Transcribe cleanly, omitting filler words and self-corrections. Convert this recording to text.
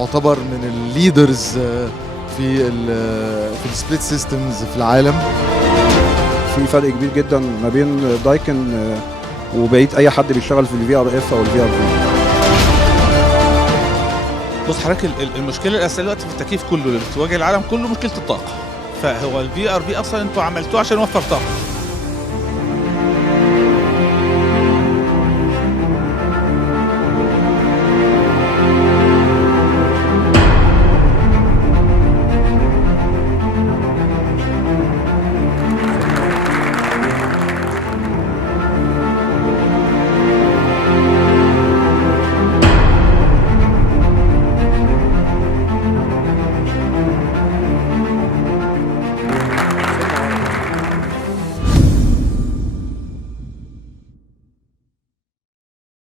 تعتبر من الليدرز في السبليت سيستمز في العالم. في فرق كبير جدا ما بين دايكن وبقيه اي حد بيشتغل في الفي ار اف او الفي ار في. بص حضرتك، المشكله الاساسيه دلوقتي في التكييف كله اللي بتواجه العالم كله مشكله الطاقه. فهو الفي ار في اصلا انتوا عملتوه عشان يوفر طاقه،